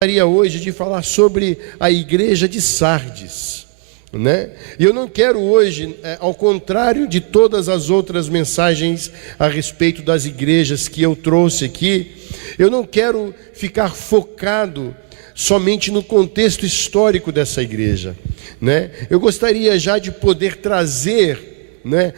Gostaria hoje de falar sobre a igreja de Sardes, né? E eu não quero hoje, ao contrário de todas as outras mensagens a respeito das igrejas que eu trouxe aqui, eu não quero ficar focado somente no contexto histórico dessa igreja, né? Eu gostaria já de poder trazer, né,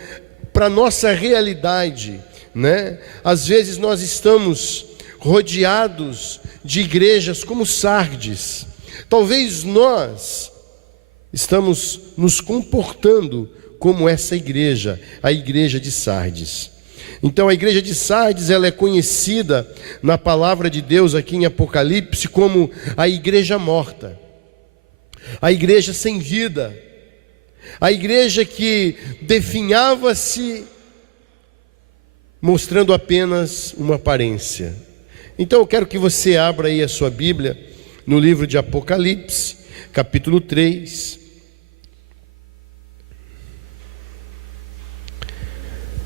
para a nossa realidade, né? Às vezes nós estamos rodeados de igrejas como Sardes. Talvez nós estamos nos comportando como essa igreja, a igreja de Sardes. Então a igreja de Sardes, ela é conhecida na palavra de Deus aqui em Apocalipse como a igreja morta, a igreja sem vida, a igreja que definhava-se mostrando apenas uma aparência. Então eu quero que você abra aí a sua Bíblia no livro de Apocalipse, capítulo 3.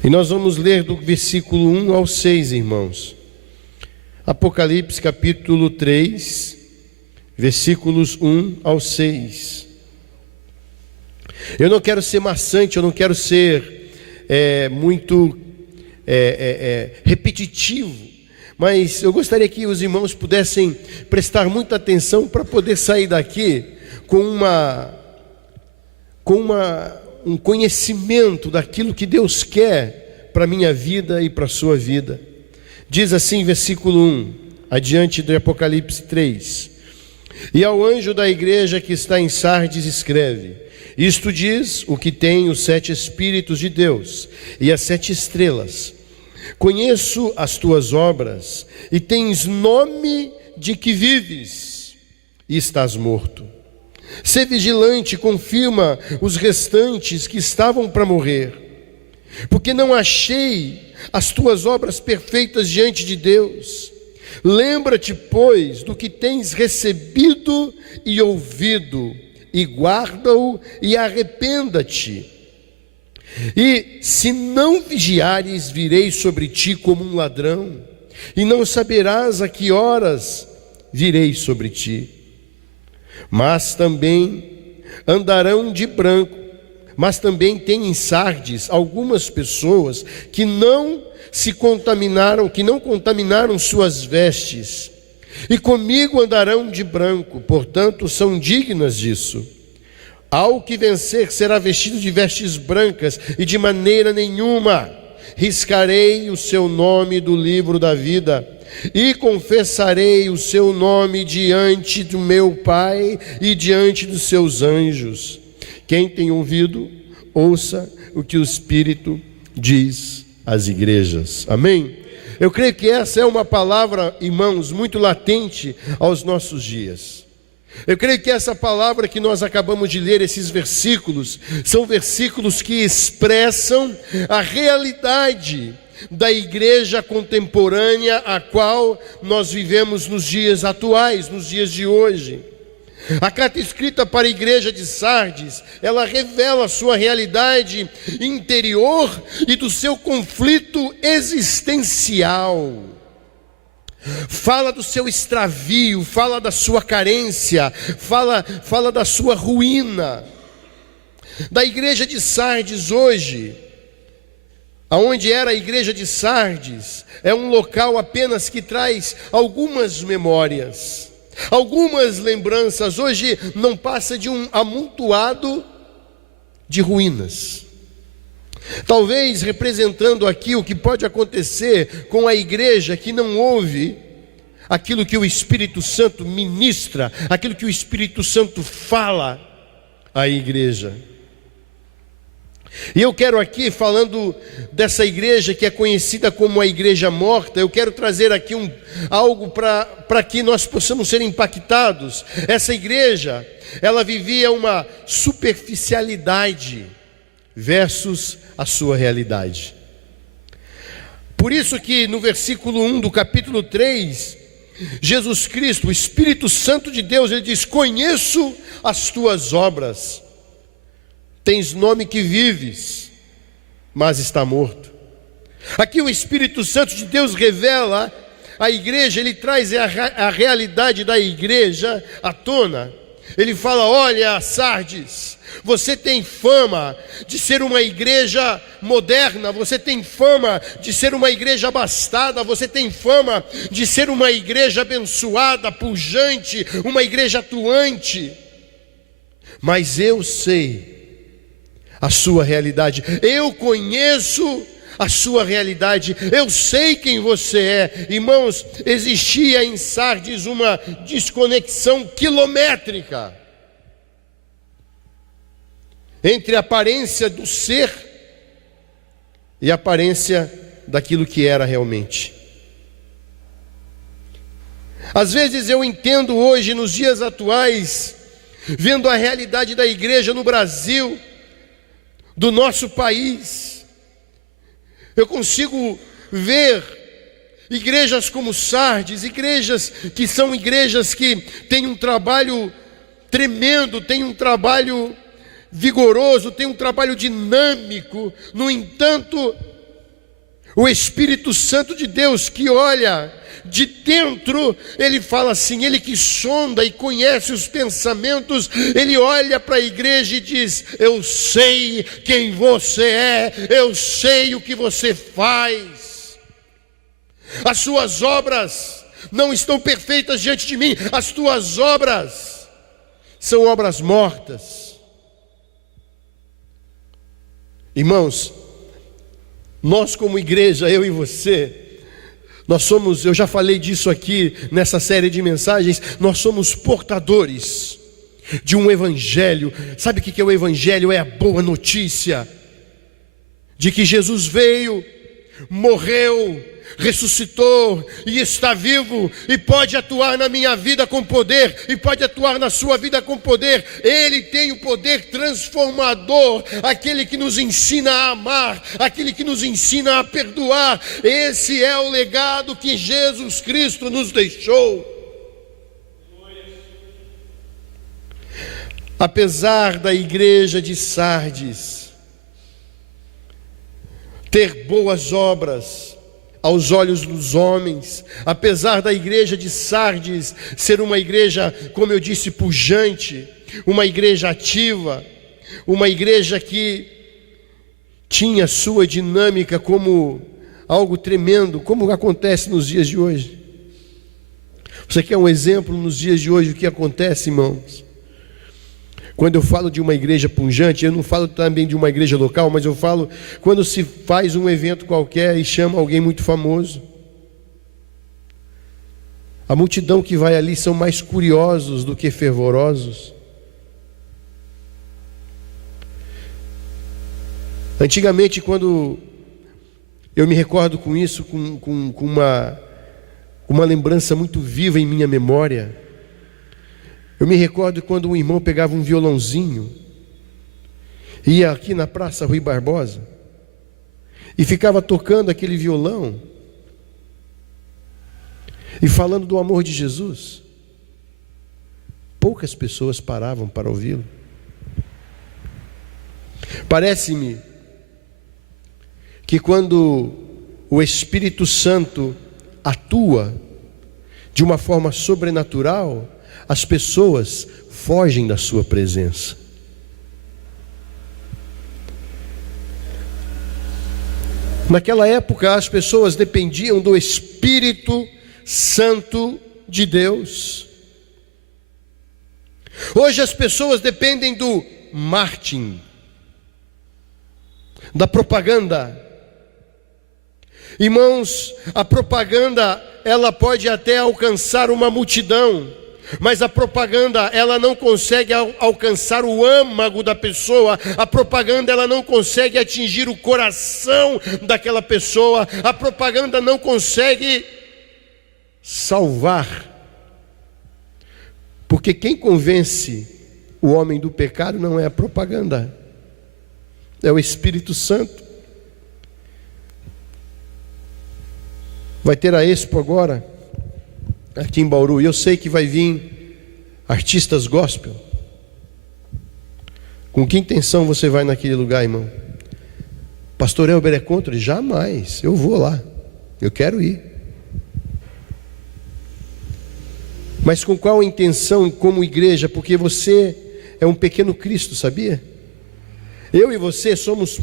E nós vamos ler do versículo 1 ao 6, irmãos. Apocalipse, capítulo 3, versículos 1 ao 6. Eu não quero ser maçante, eu não quero ser muito repetitivo, mas eu gostaria que os irmãos pudessem prestar muita atenção para poder sair daqui com um conhecimento daquilo que Deus quer para a minha vida e para a sua vida. Diz assim, versículo 1, adiante do Apocalipse 3: E ao anjo da igreja que está em Sardes escreve: Isto diz o que tem os 7 Espíritos de Deus e as 7 estrelas. Conheço as tuas obras, e tens nome de que vives, e estás morto. Sê vigilante, confirma os restantes que estavam para morrer, porque não achei as tuas obras perfeitas diante de Deus. Lembra-te, pois, do que tens recebido e ouvido, e guarda-o e arrependa-te. E se não vigiares, virei sobre ti como um ladrão, e não saberás a que horas virei sobre ti. Mas também andarão de branco, mas também tem em Sardes algumas pessoas que não contaminaram suas vestes, e comigo andarão de branco, portanto são dignas disso. Ao que vencer será vestido de vestes brancas, e de maneira nenhuma riscarei o seu nome do livro da vida, e confessarei o seu nome diante do meu Pai e diante dos seus anjos. Quem tem ouvido, ouça o que o Espírito diz às igrejas. Amém? Eu creio que essa é uma palavra, irmãos, muito latente aos nossos dias. Eu creio que essa palavra que nós acabamos de ler, esses versículos, são versículos que expressam a realidade da igreja contemporânea a qual nós vivemos nos dias atuais, nos dias de hoje. A carta escrita para a igreja de Sardes, ela revela a sua realidade interior e do seu conflito existencial. Fala do seu extravio, fala da sua carência, fala da sua ruína. Da igreja de Sardes hoje, aonde era a igreja de Sardes, é um local apenas que traz algumas memórias, algumas lembranças. Hoje não passa de um amontoado de ruínas. Talvez representando aqui o que pode acontecer com a igreja que não ouve aquilo que o Espírito Santo ministra, aquilo que o Espírito Santo fala à igreja. E eu quero aqui, falando dessa igreja que é conhecida como a igreja morta, eu quero trazer aqui algo para que nós possamos ser impactados. Essa igreja, ela vivia uma superficialidade versus a sua realidade. Por isso que no versículo 1 do capítulo 3, Jesus Cristo, o Espírito Santo de Deus, ele diz: Conheço as tuas obras, tens nome que vives, mas está morto. Aqui o Espírito Santo de Deus revela a igreja, ele traz a realidade da igreja à tona. Ele fala: olha, Sardes, você tem fama de ser uma igreja moderna, você tem fama de ser uma igreja abastada, você tem fama de ser uma igreja abençoada, pujante, uma igreja atuante. Mas eu sei a sua realidade, eu conheço a sua realidade, eu sei quem você é. Irmãos, existia em Sardes uma desconexão quilométrica entre a aparência do ser e a aparência daquilo que era realmente. Às vezes eu entendo hoje, nos dias atuais, vendo a realidade da igreja no Brasil, do nosso país, eu consigo ver igrejas como Sardes, igrejas que são igrejas que têm um trabalho tremendo, têm um trabalho vigoroso, têm um trabalho dinâmico. No entanto, o Espírito Santo de Deus, que olha de dentro, ele fala assim, ele que sonda e conhece os pensamentos, ele olha para a igreja e diz: eu sei quem você é, eu sei o que você faz. As suas obras não estão perfeitas diante de mim, as tuas obras são obras mortas. Irmãos, nós como igreja, eu e você, nós somos, eu já falei disso aqui nessa série de mensagens, nós somos portadores de um evangelho. Sabe o que é o evangelho? É a boa notícia de que Jesus veio, morreu, ressuscitou e está vivo, e pode atuar na minha vida com poder, e pode atuar na sua vida com poder. Ele tem o poder transformador, aquele que nos ensina a amar, aquele que nos ensina a perdoar. Esse é o legado que Jesus Cristo nos deixou. Apesar da igreja de Sardes ter boas obras aos olhos dos homens, apesar da igreja de Sardes ser uma igreja, como eu disse, pujante, uma igreja ativa, uma igreja que tinha sua dinâmica como algo tremendo, como acontece nos dias de hoje. Você quer um exemplo nos dias de hoje o que acontece, irmãos? Quando eu falo de uma igreja pujante, eu não falo também de uma igreja local, mas eu falo quando se faz um evento qualquer e chama alguém muito famoso. A multidão que vai ali são mais curiosos do que fervorosos. Antigamente, quando eu me recordo com isso, com uma lembrança muito viva em minha memória, eu me recordo quando um irmão pegava um violãozinho, ia aqui na Praça Rui Barbosa e ficava tocando aquele violão e falando do amor de Jesus. Poucas pessoas paravam para ouvi-lo. Parece-me que quando o Espírito Santo atua de uma forma sobrenatural, as pessoas fogem da sua presença. Naquela época as pessoas dependiam do Espírito Santo de Deus. Hoje as pessoas dependem do marketing, da propaganda. Irmãos, a propaganda, ela pode até alcançar uma multidão, mas a propaganda, ela não consegue alcançar o âmago da pessoa. A propaganda, ela não consegue atingir o coração daquela pessoa. A propaganda não consegue salvar, porque quem convence o homem do pecado não é a propaganda, é o Espírito Santo. Vai ter a Expo agora aqui em Bauru, e eu sei que vai vir artistas gospel. Com que intenção você vai naquele lugar, irmão? Pastor Elber é contra? Jamais, eu vou lá, eu quero ir. Mas com qual intenção como igreja? Porque você é um pequeno Cristo, sabia? Eu e você somos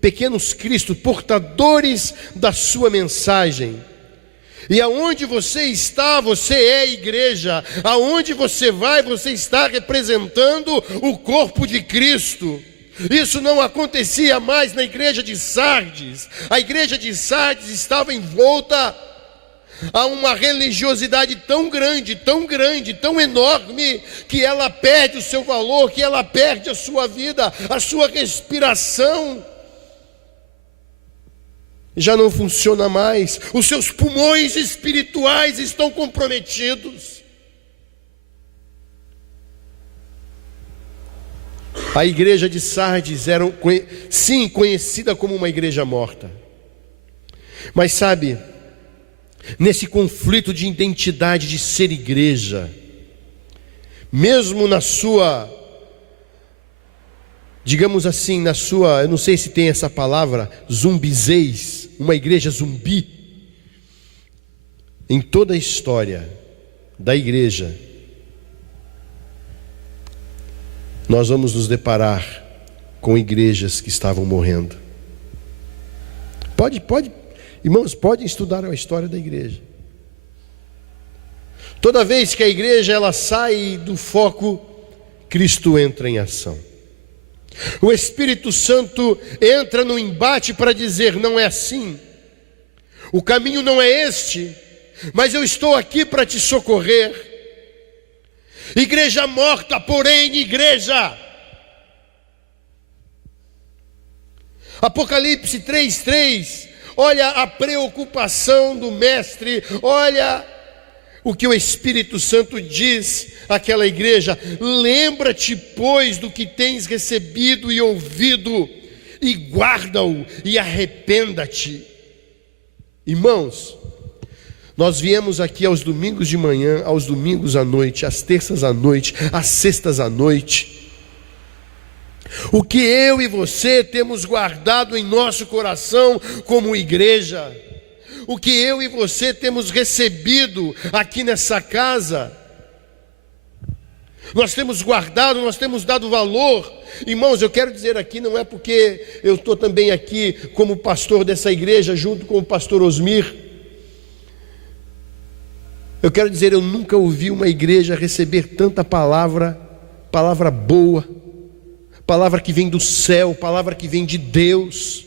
pequenos Cristos, portadores da sua mensagem. E aonde você está, você é igreja. Aonde você vai, você está representando o corpo de Cristo. Isso não acontecia mais na igreja de Sardes. A igreja de Sardes estava envolta a uma religiosidade tão grande, tão enorme, que ela perde o seu valor, que ela perde a sua vida, a sua respiração. Já não funciona mais, os seus pulmões espirituais estão comprometidos. A igreja de Sardes era, sim, conhecida como uma igreja morta. Mas sabe, nesse conflito de identidade de ser igreja, mesmo na sua, digamos assim, na sua, eu não sei se tem essa palavra, zumbizez, uma igreja zumbi, em toda a história da igreja, nós vamos nos deparar com igrejas que estavam morrendo. Irmãos, podem estudar a história da igreja. Toda vez que a igreja ela sai do foco, Cristo entra em ação. O Espírito Santo entra no embate para dizer: não é assim, o caminho não é este, mas eu estou aqui para te socorrer. Igreja morta, porém igreja. Apocalipse 3:3, olha a preocupação do mestre, olha o que o Espírito Santo diz àquela igreja: lembra-te, pois, do que tens recebido e ouvido, e guarda-o, e arrependa-te. Irmãos, nós viemos aqui aos domingos de manhã, aos domingos à noite, às terças à noite, às sextas à noite. O que eu e você temos guardado em nosso coração como igreja, o que eu e você temos recebido aqui nessa casa, nós temos guardado, nós temos dado valor. Irmãos, eu quero dizer aqui, não é porque eu estou também aqui como pastor dessa igreja, junto com o pastor Osmir. Eu quero dizer, eu nunca ouvi uma igreja receber tanta palavra boa, palavra que vem do céu, palavra que vem de Deus.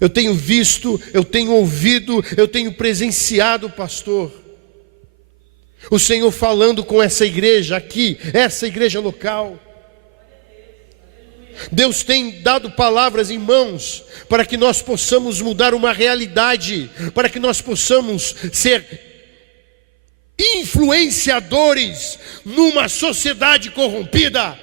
Eu tenho visto, eu tenho ouvido, eu tenho presenciado, pastor, o Senhor falando com essa igreja aqui, essa igreja local. Deus tem dado palavras em mãos para que nós possamos mudar uma realidade, para que nós possamos ser influenciadores numa sociedade corrompida.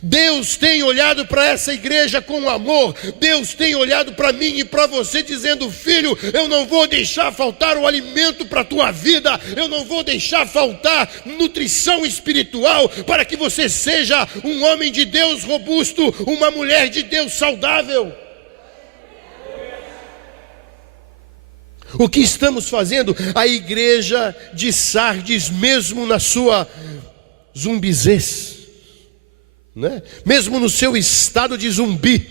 Deus tem olhado para essa igreja com amor. Deus tem olhado para mim e para você dizendo: filho, eu não vou deixar faltar o alimento para a tua vida, eu não vou deixar faltar nutrição espiritual para que você seja um homem de Deus robusto, uma mulher de Deus saudável. O que estamos fazendo? A igreja de Sardes, mesmo na sua zumbizez, né? Mesmo no seu estado de zumbi,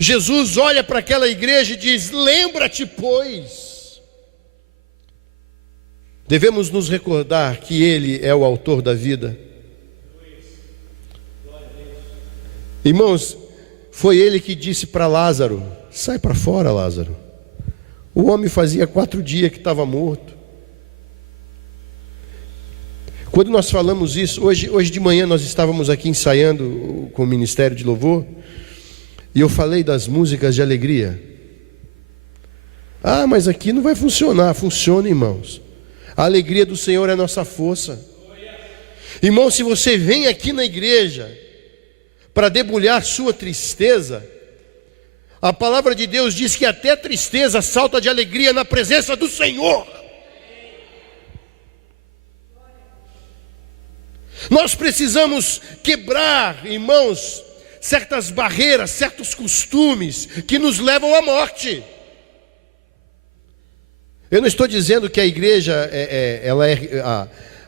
Jesus olha para aquela igreja e diz: lembra-te, pois. Devemos nos recordar que Ele é o autor da vida. Irmãos, foi Ele que disse para Lázaro: sai para fora, Lázaro. O homem fazia 4 dias que estava morto. Quando nós falamos isso, hoje de manhã nós estávamos aqui ensaiando com o Ministério de Louvor, e eu falei das músicas de alegria. Ah, mas aqui não vai funcionar. Funciona, irmãos. A alegria do Senhor é a nossa força. Irmão, se você vem aqui na igreja para debulhar sua tristeza, a palavra de Deus diz que até a tristeza salta de alegria na presença do Senhor. Nós precisamos quebrar, irmãos, certas barreiras, certos costumes que nos levam à morte. Eu não estou dizendo que a igreja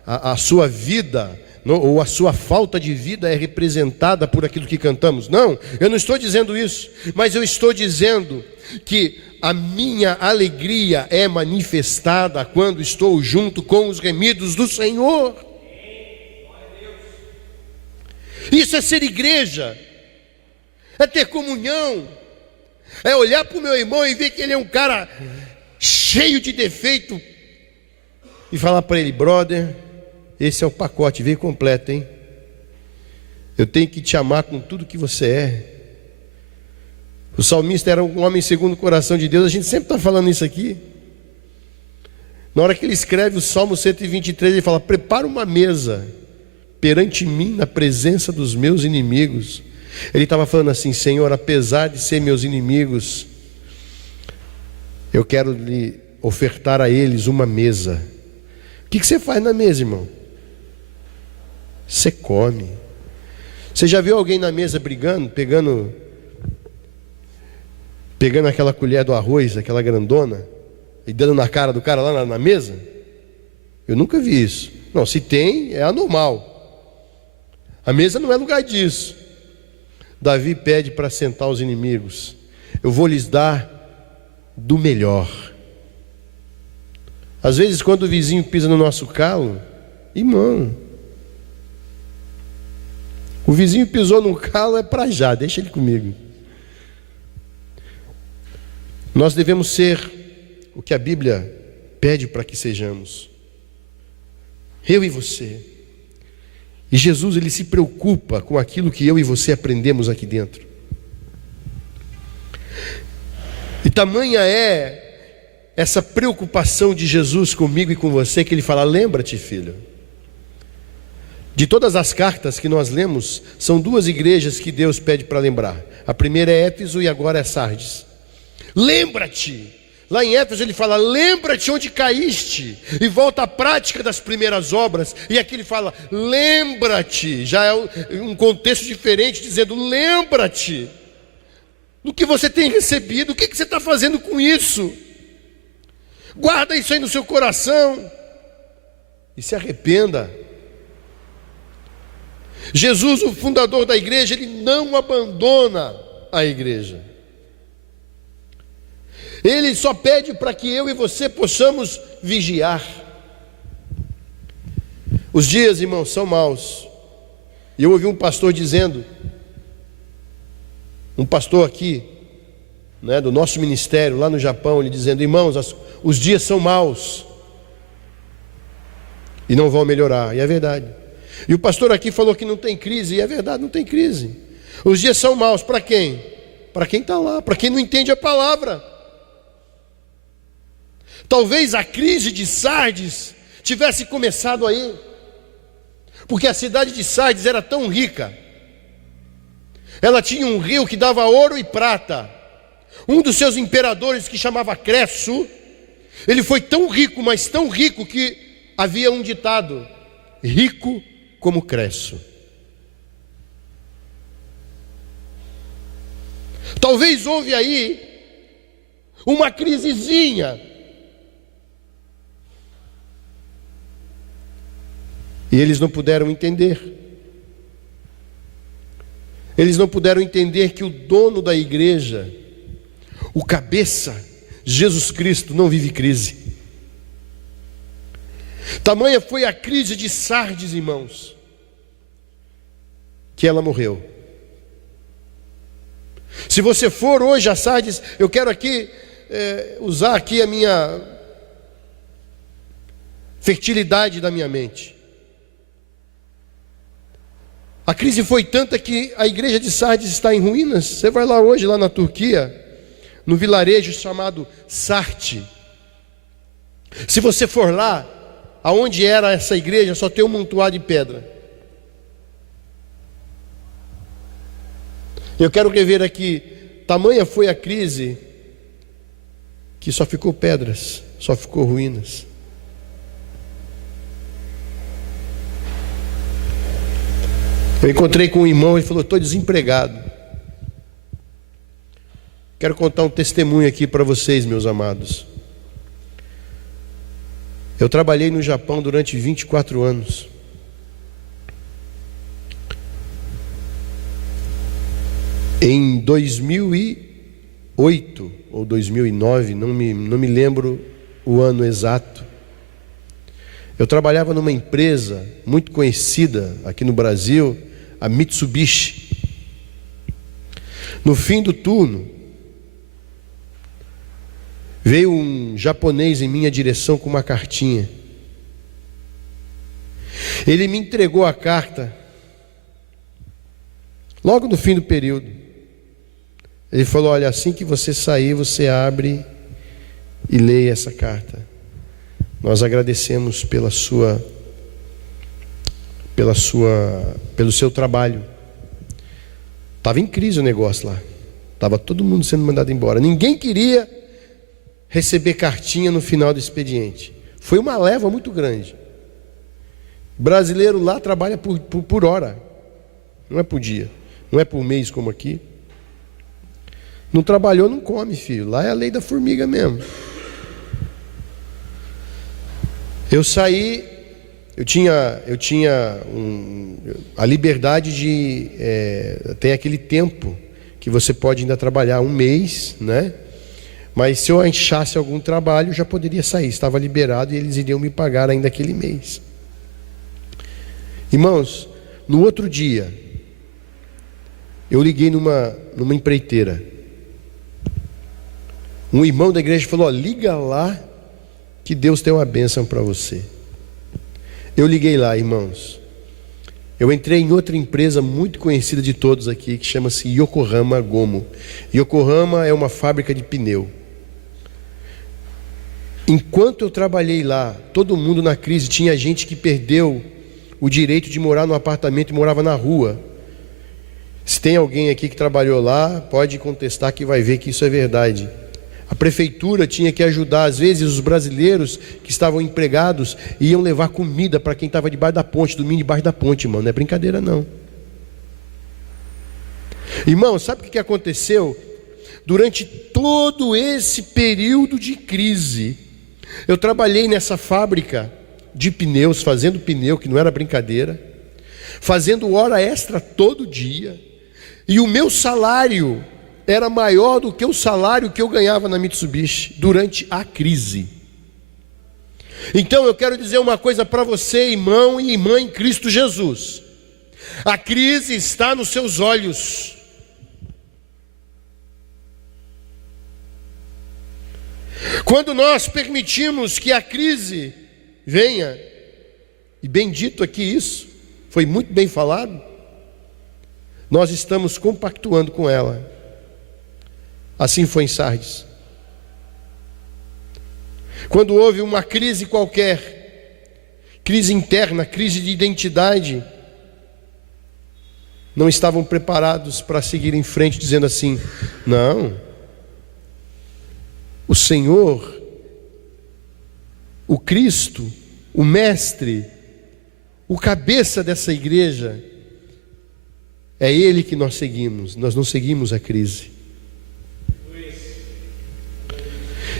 a sua vida ou a sua falta de vida é representada por aquilo que cantamos. Não, eu não estou dizendo isso. Mas eu estou dizendo que a minha alegria é manifestada quando estou junto com os remidos do Senhor. Isso é ser igreja, é ter comunhão, é olhar para o meu irmão e ver que ele é um cara cheio de defeito e falar para ele: brother, esse é o pacote, veio completo, hein? Eu tenho que te amar com tudo que você é. O salmista era um homem segundo o coração de Deus. A gente sempre está falando isso aqui. Na hora que ele escreve o Salmo 123, ele fala: prepara uma mesa perante mim na presença dos meus inimigos. Ele estava falando assim: Senhor, apesar de ser meus inimigos, eu quero lhe ofertar a eles uma mesa. O que você faz na mesa, irmão? Você come. Você já viu alguém na mesa brigando, pegando aquela colher do arroz, aquela grandona, e dando na cara do cara lá na mesa? Eu nunca vi isso. Não, se tem, é anormal. A mesa não é lugar disso. Davi pede para sentar os inimigos: eu vou lhes dar do melhor. Às vezes, quando o vizinho pisa no nosso calo, irmão, o vizinho pisou no calo, é para já, deixa ele comigo. Nós devemos ser o que a Bíblia pede para que sejamos. Eu e você. E Jesus, ele se preocupa com aquilo que eu e você aprendemos aqui dentro. E tamanha é essa preocupação de Jesus comigo e com você, que ele fala: lembra-te, filho. De todas as cartas que nós lemos, são duas igrejas que Deus pede para lembrar. A primeira é Éfeso e agora é Sardes. Lembra-te. Lá em Éfeso ele fala: lembra-te onde caíste, e volta à prática das primeiras obras. E aqui ele fala: lembra-te. Já é um contexto diferente, dizendo: lembra-te do que você tem recebido. O que você está fazendo com isso? Guarda isso aí no seu coração e se arrependa. Jesus, o fundador da igreja, ele não abandona a igreja. Ele só pede para que eu e você possamos vigiar. Os dias, irmãos, são maus. E eu ouvi um pastor dizendo, um pastor aqui, do nosso ministério lá no Japão, ele dizendo: irmãos, os dias são maus e não vão melhorar. E é verdade. E o pastor aqui falou que não tem crise, e é verdade, não tem crise. Os dias são maus para quem? Para quem está lá, para quem não entende a palavra. Talvez a crise de Sardes tivesse começado aí, porque a cidade de Sardes era tão rica. Ela tinha um rio que dava ouro e prata. Um dos seus imperadores, que chamava Cresso, ele foi tão rico, mas tão rico, que havia um ditado: rico como Cresso. Talvez houve aí uma crisezinha. E eles não puderam entender. Eles não puderam entender que o dono da igreja, o cabeça, Jesus Cristo, não vive crise. Tamanha foi a crise de Sardes, irmãos, que ela morreu. Se você for hoje a Sardes, eu quero aqui usar aqui a minha fertilidade da minha mente. A crise foi tanta que a igreja de Sardes está em ruínas. Você vai lá hoje, lá na Turquia, no vilarejo chamado Sarti. Se você for lá, aonde era essa igreja, só tem um montoado de pedra. Eu quero rever aqui, tamanha foi a crise, que só ficou pedras, só ficou ruínas. Eu encontrei com um irmão, ele falou: estou desempregado. Quero contar um testemunho aqui para vocês, meus amados. Eu trabalhei no Japão durante 24 anos. Em 2008 ou 2009, não me lembro o ano exato, eu trabalhava numa empresa muito conhecida aqui no Brasil, a Mitsubishi. No fim do turno, veio um japonês em minha direção com uma cartinha. Ele me entregou a carta logo no fim do período. Ele falou: olha, assim que você sair, você abre e leia essa carta. Nós agradecemos pelo seu trabalho. Estava em crise o negócio lá. Estava todo mundo sendo mandado embora. Ninguém queria receber cartinha no final do expediente. Foi uma leva muito grande. Brasileiro lá trabalha por hora, não é por dia, não é por mês como aqui. Não trabalhou, não come, filho. Lá é a lei da formiga mesmo. Eu saí, eu tinha a liberdade de... tem aquele tempo que você pode ainda trabalhar um mês, né? Mas se eu achasse algum trabalho, já poderia sair. Estava liberado e eles iriam me pagar ainda aquele mês. Irmãos, no outro dia, eu liguei numa empreiteira. Um irmão da igreja falou: ó, liga lá que Deus tem uma bênção para você. Eu liguei lá, irmãos. Eu entrei em outra empresa muito conhecida de todos aqui, que chama-se Yokohama Gomo. Yokohama é uma fábrica de pneu. Enquanto eu trabalhei lá, todo mundo na crise, tinha gente que perdeu o direito de morar no apartamento e morava na rua. Se tem alguém aqui que trabalhou lá, pode contestar que vai ver que isso é verdade. A prefeitura tinha que ajudar, às vezes os brasileiros que estavam empregados iam levar comida para quem estava debaixo da ponte, dormindo debaixo da ponte, irmão, não é brincadeira não. Irmão, sabe o que aconteceu? Durante todo esse período de crise, eu trabalhei nessa fábrica de pneus, fazendo pneu, que não era brincadeira, fazendo hora extra todo dia, e o meu salário era maior do que o salário que eu ganhava na Mitsubishi durante a crise. Então eu quero dizer uma coisa para você, irmão e irmã em Cristo Jesus: a crise está nos seus olhos. Quando nós permitimos que a crise venha, e bendito aqui isso, foi muito bem falado, nós estamos compactuando com ela. Assim foi em Sardes. Quando houve uma crise qualquer, crise interna, crise de identidade, não estavam preparados para seguir em frente, dizendo assim: não, o Senhor, o Cristo, o Mestre, o cabeça dessa igreja, é Ele que nós seguimos, nós não seguimos a crise.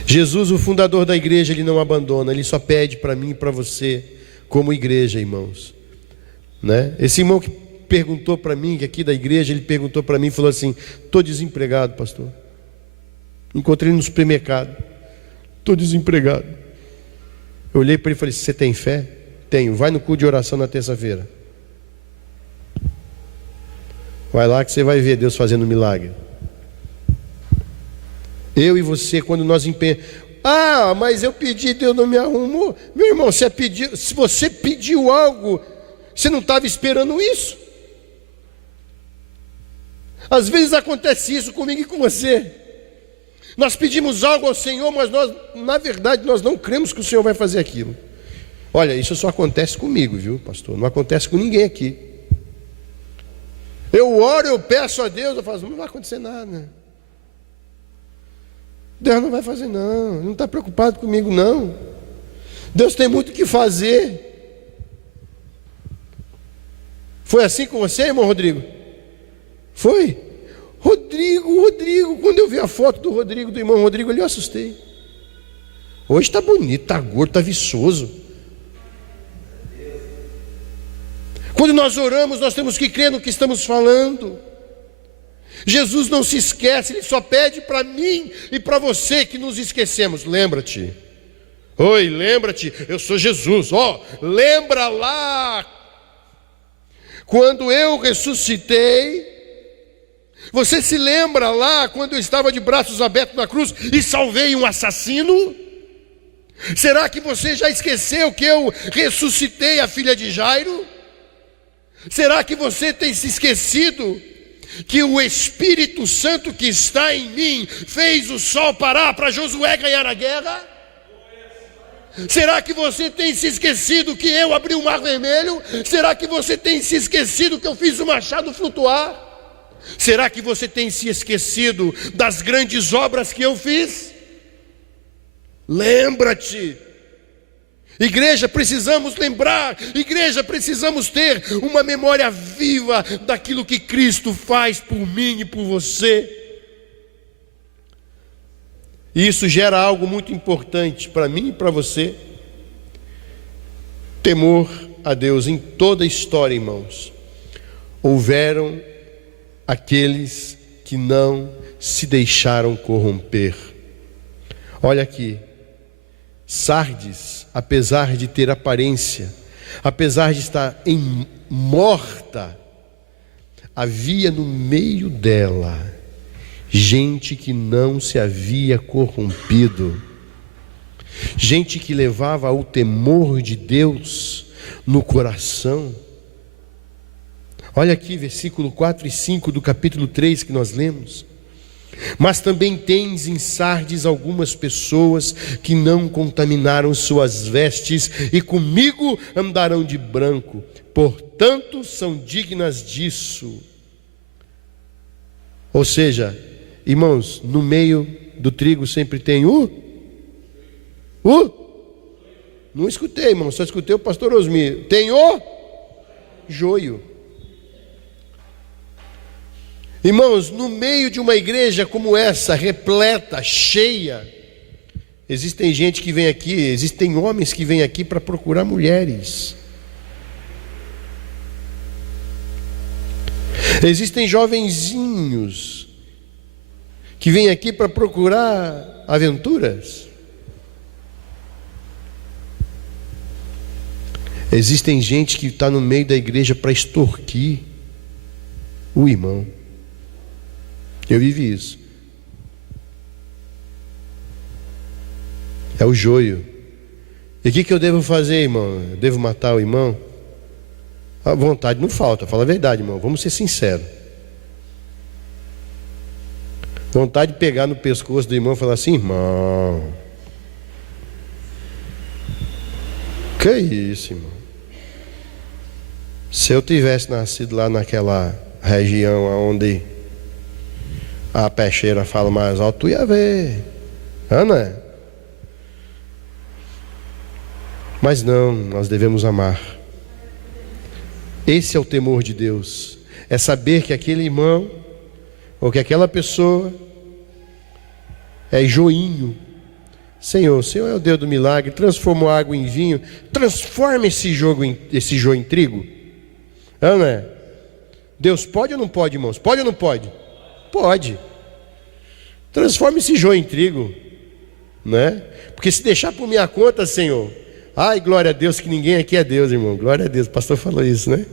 Jesus, o fundador da igreja, Ele não abandona, Ele só pede para mim e para você, como igreja, irmãos, né? Esse irmão que perguntou para mim, que aqui da igreja, ele perguntou para mim e falou assim: estou desempregado, pastor. Encontrei no supermercado, estou desempregado. Eu olhei para ele e falei: você tem fé? Tenho. Vai no culto de oração na terça-feira. Vai lá que você vai ver Deus fazendo milagre. Eu e você, quando nós empenhamos: ah, mas eu pedi, Deus não me arrumou. Meu irmão, se você pediu algo, você não estava esperando isso? Às vezes acontece isso comigo e com você. Nós pedimos algo ao Senhor, mas nós, na verdade, nós não cremos que o Senhor vai fazer aquilo. Olha, isso só acontece comigo, viu, pastor? Não acontece com ninguém aqui. Eu oro, eu peço a Deus, eu falo: não vai acontecer nada. Deus não vai fazer não, não está preocupado comigo não. Deus tem muito o que fazer. Foi assim com você, irmão Rodrigo? Foi? Rodrigo, quando eu vi a foto do Rodrigo, do irmão Rodrigo, eu assustei. Hoje está bonito, está gordo, está viçoso. Quando nós oramos, nós temos que crer no que estamos falando. Jesus não se esquece, Ele só pede para mim e para você que nos esquecemos. Lembra-te. Oi, lembra-te, eu sou Jesus. Lembra lá, quando eu ressuscitei. Você se lembra lá, quando eu estava de braços abertos na cruz e salvei um assassino? Será que você já esqueceu que eu ressuscitei a filha de Jairo? Será que você tem se esquecido que o Espírito Santo que está em mim fez o sol parar para Josué ganhar a guerra? Será que você tem se esquecido que eu abri o mar vermelho? Será que você tem se esquecido que eu fiz o machado flutuar? Será que você tem se esquecido das grandes obras que eu fiz? Lembra-te. Igreja, precisamos lembrar, igreja, precisamos ter uma memória viva daquilo que Cristo faz por mim e por você. E isso gera algo muito importante para mim e para você: temor a Deus. Em toda a história, irmãos, houveram aqueles que não se deixaram corromper. Olha aqui, Sardes, apesar de ter aparência, apesar de estar morta, havia no meio dela gente que não se havia corrompido, gente que levava o temor de Deus no coração. Olha aqui, versículo 4 e 5 do capítulo 3 que nós lemos. Mas também tens em Sardes algumas pessoas que não contaminaram suas vestes e comigo andarão de branco, portanto são dignas disso. Ou seja, irmãos, no meio do trigo sempre tem não escutei, irmão, só escutei o pastor Osmir. Tem o joio. Irmãos, no meio de uma igreja como essa, repleta, cheia, existem gente que vem aqui, existem homens que vêm aqui para procurar mulheres. Existem jovenzinhos que vêm aqui para procurar aventuras. Existem gente que está no meio da igreja para extorquir o irmão. Eu vivi isso. É o joio. E o que eu devo fazer, irmão? Eu devo matar o irmão? A vontade não falta, fala a verdade, irmão. Vamos ser sinceros. Vontade de pegar no pescoço do irmão e falar assim: irmão, que isso, irmão? Se eu tivesse nascido lá naquela região onde a peixeira fala mais alto, tu ia ver. Não é? Mas não, nós devemos amar. Esse é o temor de Deus. É saber que aquele irmão, ou que aquela pessoa, é joinho. Senhor, o Senhor é o Deus do milagre. Transformou água em vinho. Transforma esse joio em trigo. Não é? Deus pode ou não pode, irmãos? Pode ou não pode? Pode. Transforme esse joio em trigo, né? Porque se deixar por minha conta, Senhor, ai, glória a Deus, que ninguém aqui é Deus, irmão. Glória a Deus, o pastor falou isso, né?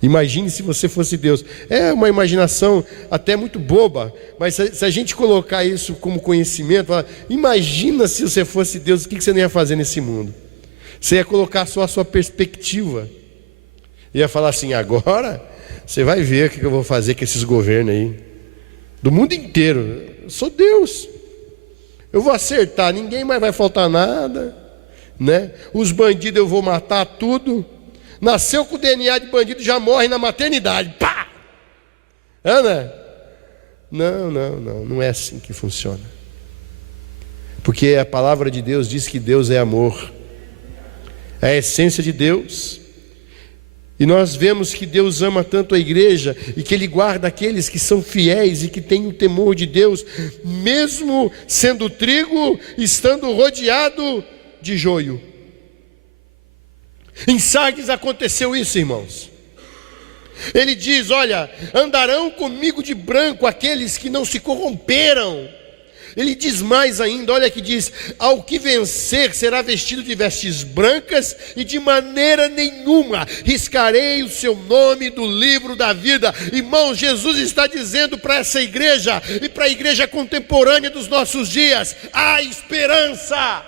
Imagine se você fosse Deus. É uma imaginação até muito boba, mas se a gente colocar isso como conhecimento, imagina se você fosse Deus, o que você não ia fazer nesse mundo? Você ia colocar só a sua perspectiva. Ia falar assim: agora você vai ver o que eu vou fazer com esses governos aí do mundo inteiro. Eu sou Deus, eu vou acertar, ninguém mais vai faltar nada, né? Os bandidos eu vou matar tudo. Nasceu com o DNA de bandido, já morre na maternidade. Pá! Ana? Não é assim que funciona. Porque a palavra de Deus diz que Deus é amor, é a essência de Deus. E nós vemos que Deus ama tanto a igreja e que Ele guarda aqueles que são fiéis e que têm o temor de Deus, mesmo sendo trigo, estando rodeado de joio. Em Sardes aconteceu isso, irmãos. Ele diz: olha, andarão comigo de branco aqueles que não se corromperam. Ele diz mais ainda, olha que diz: ao que vencer será vestido de vestes brancas, e de maneira nenhuma riscarei o seu nome do livro da vida. Irmão, Jesus está dizendo para essa igreja e para a igreja contemporânea dos nossos dias: há esperança.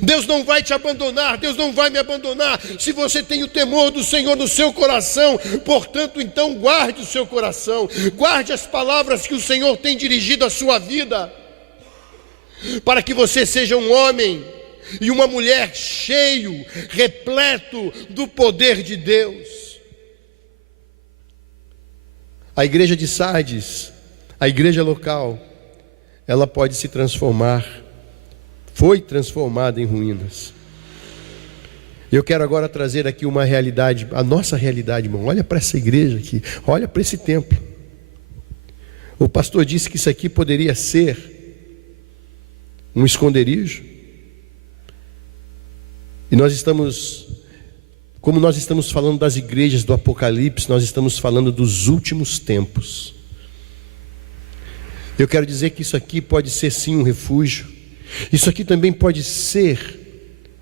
Deus não vai te abandonar, Deus não vai me abandonar, se você tem o temor do Senhor no seu coração. Portanto, então guarde o seu coração, guarde as palavras que o Senhor tem dirigido à sua vida, para que você seja um homem e uma mulher cheio, repleto do poder de Deus. A igreja de Sardes, a igreja local, ela pode se transformar, foi transformada em ruínas. Eu quero agora trazer aqui uma realidade, a nossa realidade, irmão. Olha para essa igreja aqui, olha para esse templo. O pastor disse que isso aqui poderia ser um esconderijo. E nós estamos, como nós estamos falando das igrejas do Apocalipse, nós estamos falando dos últimos tempos. Eu quero dizer que isso aqui pode ser sim um refúgio. Isso aqui também pode ser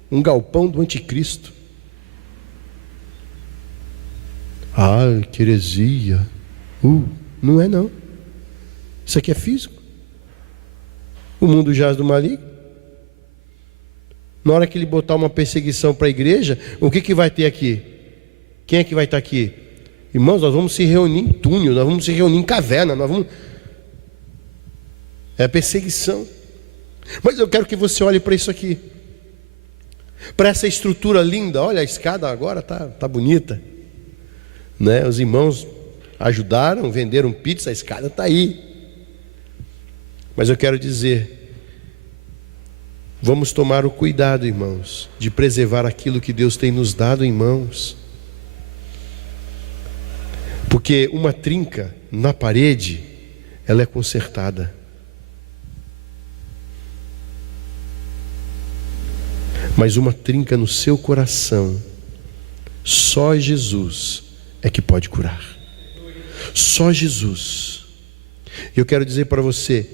um galpão do anticristo. Ah, que heresia. Não é não. Isso aqui é físico. O mundo jaz do maligno. Na hora que ele botar uma perseguição para a igreja, o que vai ter aqui? Quem é que vai estar aqui? Irmãos, nós vamos se reunir em túnel, nós vamos se reunir em caverna, é perseguição. Mas eu quero que você olhe para isso aqui, para essa estrutura linda. Olha, a escada agora tá bonita, né? Os irmãos ajudaram, venderam pizza, a escada está aí. Mas eu quero dizer, vamos tomar o cuidado, irmãos, de preservar aquilo que Deus tem nos dado em mãos. Porque uma trinca na parede, ela é consertada. Mas uma trinca no seu coração, só Jesus é que pode curar. Só Jesus. Eu quero dizer para você,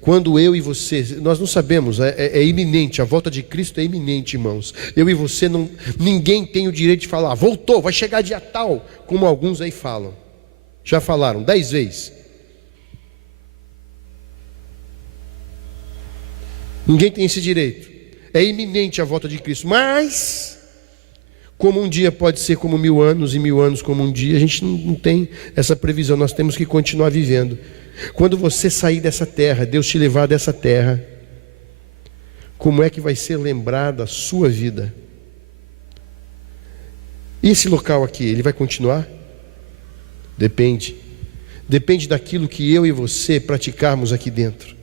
quando eu e você, nós não sabemos, é iminente, a volta de Cristo é iminente, irmãos. Eu e você, ninguém tem o direito de falar: voltou, vai chegar dia tal, como alguns aí falam. Já falaram 10 vezes. Ninguém tem esse direito. É iminente a volta de Cristo, mas como um dia pode ser como 1000 anos, e 1000 anos como um dia, a gente não tem essa previsão. Nós temos que continuar vivendo. Quando você sair dessa terra, Deus te levar dessa terra, como é que vai ser lembrada a sua vida? E esse local aqui, ele vai continuar? Depende daquilo que eu e você praticarmos aqui dentro.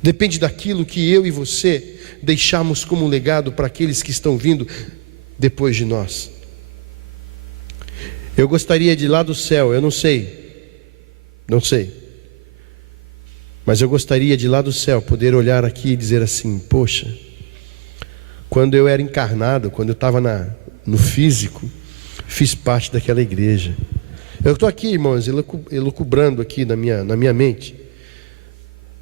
Depende daquilo que eu e você deixamos como legado para aqueles que estão vindo depois de nós. Eu gostaria de ir lá do céu, eu não sei, mas eu gostaria de lá do céu poder olhar aqui e dizer assim: poxa, quando eu era encarnado, quando eu estava no físico, fiz parte daquela igreja. Eu estou aqui, irmãos, elucubrando aqui na minha mente,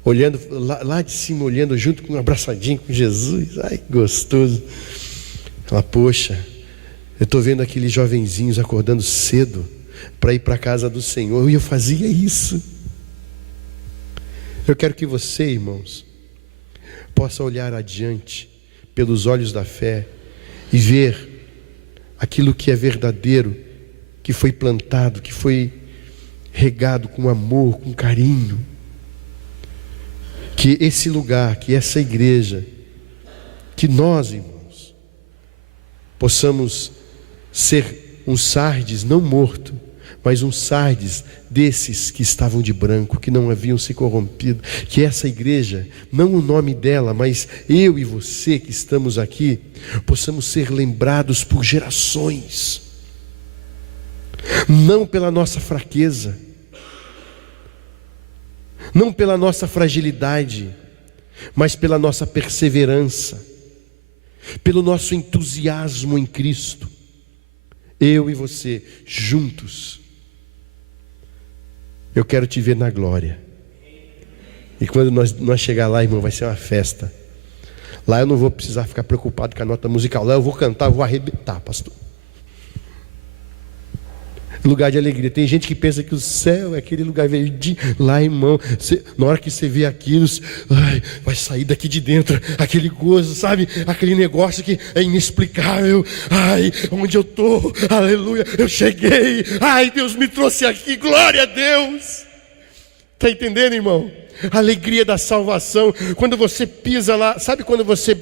olhando lá de cima, olhando junto com um abraçadinho com Jesus. Ai, que gostoso. Fala: poxa, eu estou vendo aqueles jovenzinhos acordando cedo para ir para a casa do Senhor, e eu fazia isso. Eu quero que você, irmãos, possa olhar adiante pelos olhos da fé e ver aquilo que é verdadeiro, que foi plantado, que foi regado com amor, com carinho. Que esse lugar, que essa igreja, que nós, irmãos, possamos ser um Sardes não morto, mas um Sardes desses que estavam de branco, que não haviam se corrompido. Que essa igreja, não o nome dela, mas eu e você que estamos aqui, possamos ser lembrados por gerações, não pela nossa fraqueza, não pela nossa fragilidade, mas pela nossa perseverança, pelo nosso entusiasmo em Cristo. Eu e você, juntos, eu quero te ver na glória. E quando nós chegar lá, irmão, vai ser uma festa. Lá eu não vou precisar ficar preocupado com a nota musical. Lá eu vou cantar, eu vou arrebentar, pastor. Lugar de alegria. Tem gente que pensa que o céu é aquele lugar verdinho. Lá, irmão, na hora que você vê aquilo, vai sair daqui de dentro aquele gozo, sabe? Aquele negócio que é inexplicável. Ai, onde eu estou? Aleluia, eu cheguei. Ai, Deus me trouxe aqui, glória a Deus. Está entendendo, irmão? A alegria da salvação. Quando você pisa lá, sabe quando você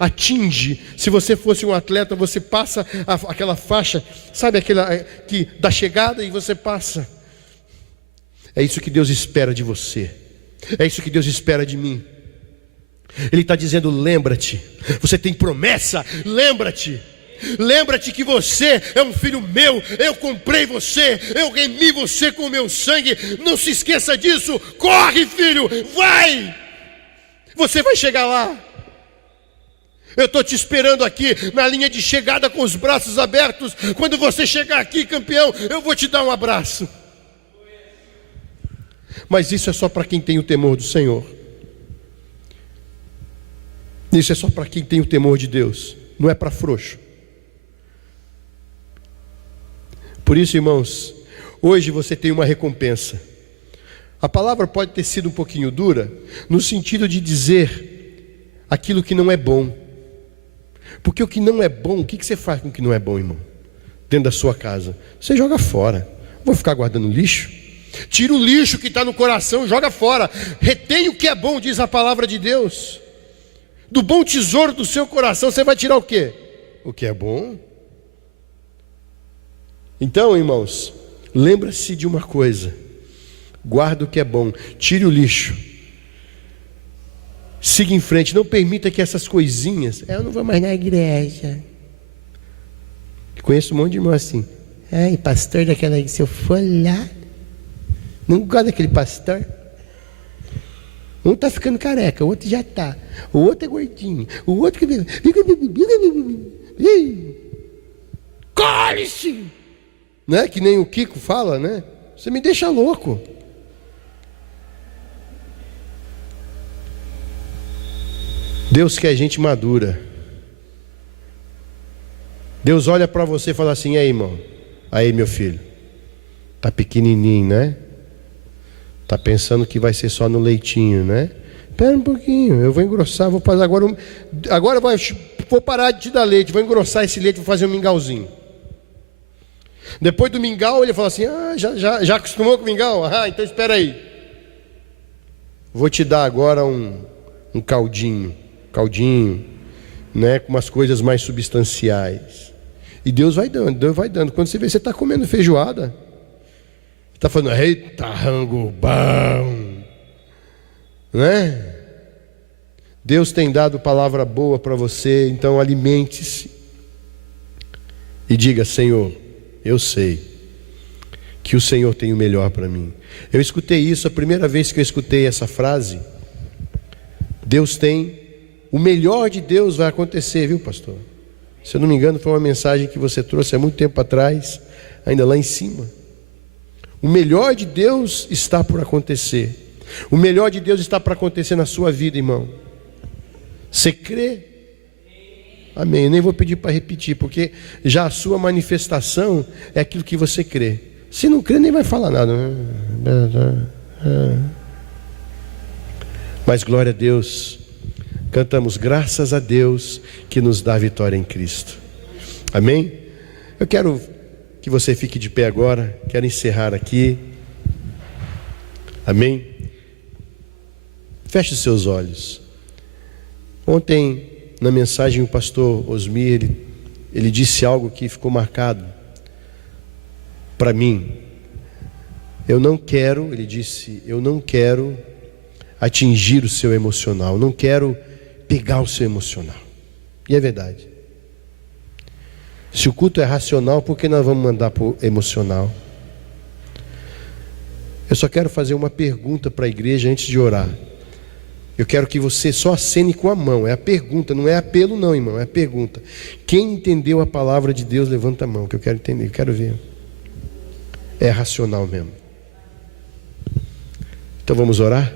atinge, se você fosse um atleta, você passa aquela faixa, sabe aquela que da chegada, e você passa. É isso que Deus espera de você, é isso que Deus espera de mim. Ele está dizendo: lembra-te, você tem promessa, lembra-te que você é um filho meu, eu comprei você, eu remi você com o meu sangue, não se esqueça disso. Corre, filho, vai, você vai chegar lá. Eu estou te esperando aqui na linha de chegada com os braços abertos. Quando você chegar aqui, campeão, eu vou te dar um abraço. Mas isso é só para quem tem o temor do Senhor. Isso é só para quem tem o temor de Deus. Não é para frouxo. Por isso, irmãos, hoje você tem uma recompensa. A palavra pode ter sido um pouquinho dura, no sentido de dizer aquilo que não é bom. Porque o que não é bom, o que você faz com o que não é bom, irmão? Dentro da sua casa, você joga fora. Vou ficar guardando lixo? Tira o lixo que está no coração, joga fora. Retém o que é bom, diz a palavra de Deus. Do bom tesouro do seu coração, você vai tirar o quê? O que é bom. Então, irmãos, lembra-se de uma coisa: guarda o que é bom, tire o lixo, siga em frente. Não permita que essas coisinhas: eu não vou mais na igreja. Conheço um monte de irmão assim: ai, pastor daquela igreja, se eu for lá, não gosto daquele pastor. Um está ficando careca, o outro já está, o outro é gordinho, o outro que cole-se, né? Que nem o Kiko fala, né? Você me deixa louco. Deus quer gente madura. Deus olha para você e fala assim: e aí, irmão? Aí, meu filho, tá pequenininho, né? Tá pensando que vai ser só no leitinho, né? Espera um pouquinho, eu vou engrossar, vou fazer agora vou parar de te dar leite, vou engrossar esse leite, vou fazer um mingauzinho. Depois do mingau, ele fala assim: já acostumou com o mingau? Ah, então espera aí. Vou te dar agora um caldinho, né, com umas coisas mais substanciais. E Deus vai dando. Quando você vê, você está comendo feijoada, está falando: eita, rango bom, né? Deus tem dado palavra boa para você, então alimente-se e diga: Senhor, eu sei que o Senhor tem o melhor para mim. Eu escutei isso, a primeira vez que eu escutei essa frase: Deus tem, o melhor de Deus vai acontecer, viu, pastor? Se eu não me engano, foi uma mensagem que você trouxe há muito tempo atrás, ainda lá em cima. O melhor de Deus está por acontecer. O melhor de Deus está para acontecer na sua vida, irmão. Você crê? Amém. Eu nem vou pedir para repetir, porque já a sua manifestação é aquilo que você crê. Se não crê, nem vai falar nada. Mas glória a Deus, cantamos graças a Deus que nos dá vitória em Cristo. Amém? Eu quero que você fique de pé agora, quero encerrar aqui. Amém? Feche os seus olhos. Ontem, na mensagem, o pastor Osmir, ele disse algo que ficou marcado. para mim. Eu não quero, ele disse, eu não quero atingir o seu emocional, eu não quero pegar o seu emocional. E é verdade. Se o culto é racional, por que nós vamos mandar para o emocional? Eu só quero fazer uma pergunta para a igreja antes de orar. Eu quero que você só acene com a mão. É a pergunta, não é apelo não, irmão, é a pergunta. Quem entendeu a palavra de Deus, levanta a mão, que eu quero entender, eu quero ver. É racional mesmo. Então vamos orar?